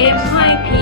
MIP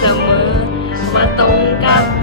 เสมอ มาตรงกับ